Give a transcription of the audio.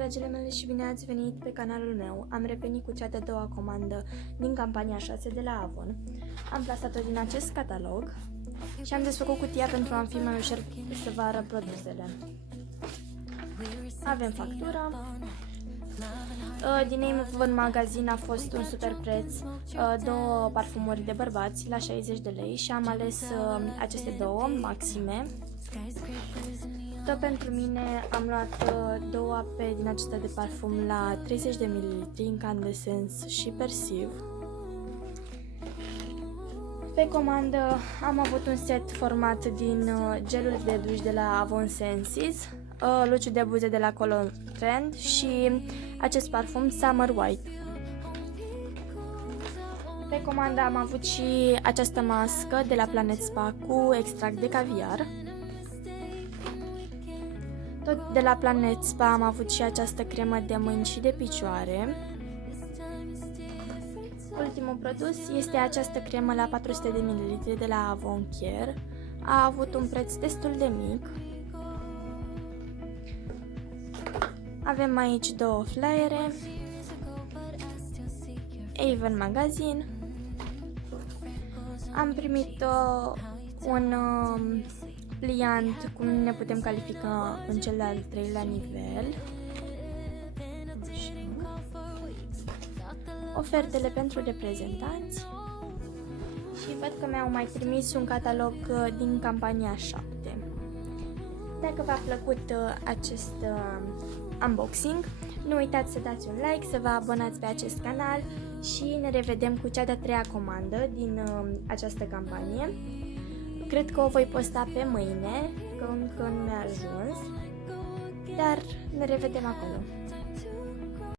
dragile mele, și bine ați venit pe canalul meu. Am revenit cu cea de-a doua comandă din campania 6 de la Avon. Am plasat-o din acest catalog și am desfăcut cutia pentru a-mi fi mai ușor să vă arăt produsele. Avem factura. Din Avon Magazin a fost un super preț, două parfumuri de bărbați la 60 de lei și am ales aceste două, Maxime. Tot pentru mine am luat două ape din acestea de parfum la 30 de ml, incandescent și persiv. Pe comandă am avut un set format din gelul de duș de la Avon Senses, luciul de buze de la Color Trend și acest parfum Summer White. Pe comandă am avut și această mască de la Planet Spa cu extract de caviar. Tot de la Planet Spa am avut și această cremă de mâini și de picioare. Ultimul produs este această cremă la 400 de ml de la Avon Care. A avut un preț destul de mic. Avem aici două flyere, Avon Magazin. Am primit un pliant, cum ne putem califica în cel de-al treilea nivel. Ofertele pentru reprezentanți și văd că mi-au mai trimis un catalog din campania 7. Dacă v-a plăcut acest unboxing, nu uitați să dați un like, să vă abonați pe acest canal și ne revedem cu cea de-a treia comandă din această campanie. Cred că o voi posta pe mâine, că încă nu mi-a ajuns, dar ne revedem acolo.